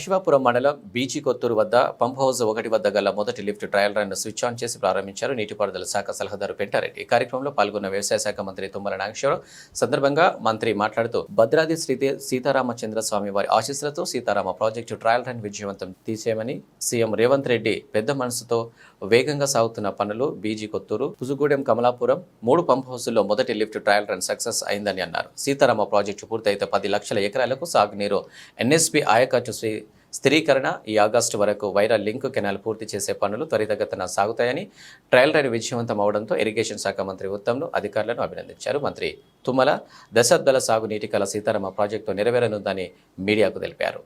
అశ్వాపురం మండలం బీచి కొత్తూరు వద్ద pump house 1 వద్ద గల మొదటి lift trial run switch on చేసి ప్రారంభించారు నీటిపారుదల శాఖ సలహాదారు పెంటారెడ్డి. ఈ కార్యక్రమంలో పాల్గొన్న వ్యవసాయ శాఖ మంత్రి తుమ్మల నాగేశ్వరరావు. సందర్భంగా మంత్రి మాట్లాడుతూ భద్రాద్రి శ్రీ సీతారామచంద్ర స్వామి వారి ఆశీస్సులతో సీతారామ ప్రాజెక్టు ట్రయల్ రన్ విజయవంతం తీసేయమని సీఎం రేవంత్ రెడ్డి పెద్ద మనసుతో వేగంగా సాగుతున్న పనులు బీజీ కొత్తూరు, పుజుగూడెం, కమలాపురం 3 పంప్ హౌసుల్లో మొదటి లిఫ్ట్ ట్రయల్ రన్ సక్సెస్ అయిందని అన్నారు. సీతారామ ప్రాజెక్టు పూర్తయితే 10 లక్షల ఎకరాలకు సాగునీరు ఎన్ఎస్పీ ఆయకట్టు స్థిరీకరణ ఈ ఆగస్టు వరకు వైరల్ లింక్ కెనాల్ పూర్తి చేసే పనులు త్వరితగతిన సాగుతాయని, ట్రయల్ రన్ విజయవంతం అవడంతో ఇరిగేషన్ శాఖ మంత్రి ఉత్తమ్ను అధికారులను అభినందించారు. మంత్రి తుమ్మల దశాబ్దాల సాగునీటి కల సీతారామ ప్రాజెక్టు నెరవేరనుందని మీడియాకు తెలిపారు.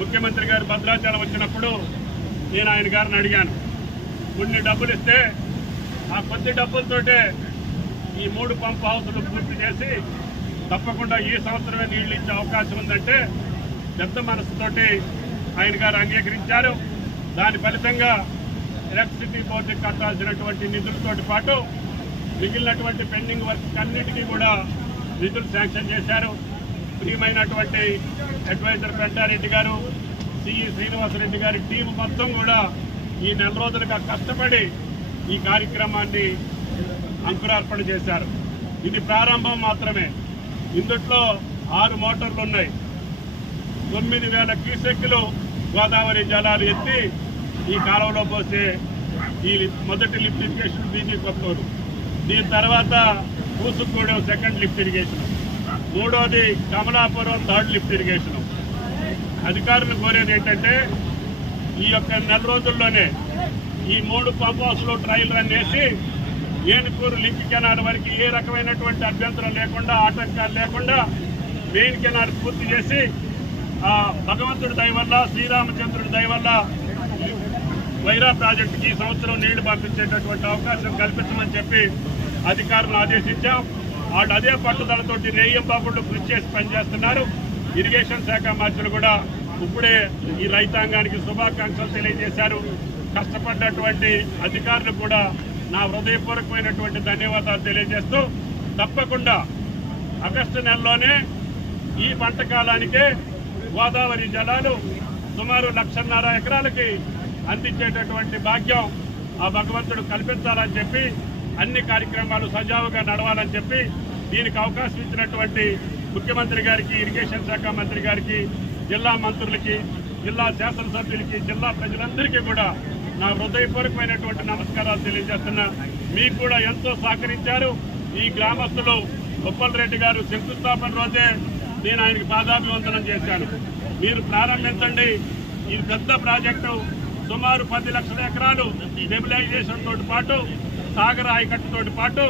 ముఖ్యమంత్రి గారు భద్రాచలం వచ్చినప్పుడు నేను ఆయన గారిని అడిగాను, కొన్ని డబ్బులు ఇస్తే ఆ కొద్ది డబ్బులతోటే ఈ 3 పంప్ హౌసులు పూర్తి చేసి తప్పకుండా ఈ సంవత్సరమే నీళ్లు ఇచ్చే అవకాశం ఉందంటే పెద్ద మనసుతోటి ఆయన గారు అంగీకరించారు. దాని ఫలితంగా ఎలక్ట్రిసిటీ బోర్డుకి కట్టాల్సినటువంటి నిధులతో పాటు మిగిలినటువంటి పెండింగ్ వర్క్ అన్నిటికీ కూడా నిధులు శాంక్షన్ చేశారు. ప్రియమైనటువంటి అడ్వైజర్ పెంటారెడ్డి గారు, సిఈ శ్రీనివాసరెడ్డి గారి టీం మొత్తం కూడా ఈ నెల రోజులుగా కష్టపడి ఈ కార్యక్రమాన్ని అంకురార్పణ చేశారు. ఇది ప్రారంభం మాత్రమే. ఇందుట్లో 6 మోటార్లు ఉన్నాయి. 9,000 క్యూసెక్కులు గోదావరి జలాలు ఎత్తి ఈ కాలువలో పోసే ఈ మొదటి లిఫ్ట్ ఇరిగేషన్ బీజీ కొత్తూరు. దీని తర్వాత పూసుగూడెం సెకండ్ లిఫ్ట్ ఇరిగేషన్, 3వది కమలాపురం 3rd లిఫ్ట్ ఇరిగేషన్. అధికారులు కోరేది ఏంటంటే ఈ యొక్క నెల రోజుల్లోనే ఈ 3 పంప్ హౌస్లో ట్రయల్ రన్ చేసి ఏనుకూరు లింక్ కెనాల్ వరకు ఏ రకమైనటువంటి అభ్యంతరం లేకుండా, ఆటంకాలు లేకుండా మెయిన్ కెనాల్ పూర్తి చేసి భగవంతుడి దయ వల్ల, శ్రీరామచంద్రుడి దయ వల్ల వైరా ప్రాజెక్టుకి ఈ సంవత్సరం నీళ్లు పంపించేటటువంటి అవకాశం కల్పించమని చెప్పి అధికారులను ఆదేశించాం. వాళ్ళు అదే పట్టుదలతోటి రేయంబాబుళ్ళు కృషి చేసి పనిచేస్తున్నారు. ఇరిగేషన్ శాఖ మంత్రులు కూడా ఇప్పుడే ఈ రైతాంగానికి శుభాకాంక్షలు తెలియజేశారు. కష్టపడ్డటువంటి అధికారులు కూడా నా హృదయపూర్వకమైనటువంటి ధన్యవాదాలు తెలియజేస్తూ, తప్పకుండా ఆగస్టు నెలలోనే ఈ పంట కాలానికే గోదావరి జలాలు సుమారు 1,50,000 ఎకరాలకి అందించేటటువంటి భాగ్యం ఆ భగవంతుడు కల్పించాలని చెప్పి, అన్ని కార్యక్రమాలు సజావుగా నడవాలని చెప్పి దీనికి అవకాశం ఇచ్చినటువంటి ముఖ్యమంత్రి గారికి, ఇరిగేషన్ శాఖ మంత్రి గారికి, జిల్లా మంత్రులకి, జిల్లా శాసనసభ్యులకి, జిల్లా ప్రజలందరికీ కూడా నా హృదయపూర్వకమైనటువంటి నమస్కారాలు తెలియజేస్తున్నా. మీకు కూడా ఎంతో సహకరించారు. ఈ గ్రామస్తులు ఉప్పల్ రెడ్డి గారు శంకుస్థాపన రోజే నేను ఆయనకి పాదాభివందనం చేశాను. మీరు ప్రారంభించండి. ఇది పెద్ద ప్రాజెక్టు, సుమారు 10 లక్షల ఎకరాలు స్టెబిలైజేషన్ తోటి పాటు, సాగర్ ఆయకట్టుతో పాటు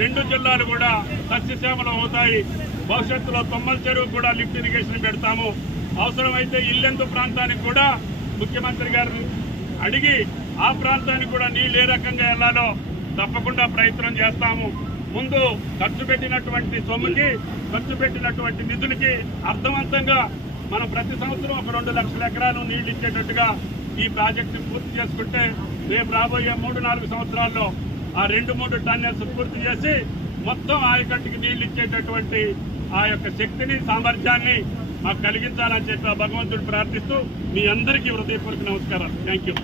2 జిల్లాలు కూడా సస్యశ్యామలం అవుతాయి. భవిష్యత్తులో తొమ్మల చెరువు కూడా లిఫ్ట్ ఇరిగేషన్ పెడతాము. అవసరమైతే ఇల్లెందు ప్రాంతానికి కూడా ముఖ్యమంత్రి గారు అడిగి ఆ ప్రాంతానికి కూడా నీళ్ళు ఏ రకంగా వెళ్లాలో తప్పకుండా ప్రయత్నం చేస్తాము. ముందు ఖర్చు పెట్టినటువంటి సొమ్ముకి, ఖర్చు పెట్టినటువంటి నిధులకి అర్థవంతంగా మనం ప్రతి సంవత్సరం ఒక 2 లక్షల ఎకరాలు నీళ్లు ఇచ్చేటట్టుగా ఈ ప్రాజెక్టు పూర్తి చేసుకుంటే రేపు రాబోయే 3-4 సంవత్సరాల్లో ఆ 2-3 టన్నెల్స్ పూర్తి చేసి మొత్తం ఆయకట్టుకి నీళ్లు ఇచ్చేటటువంటి ఆ యొక్క శక్తిని, సామర్థ్యాన్ని మాకు కలిగించాలని చెప్పి ఆ భగవంతుడు ప్రార్థిస్తూ మీ అందరికీ హృదయపూర్వక నమస్కారాలు. Thank you.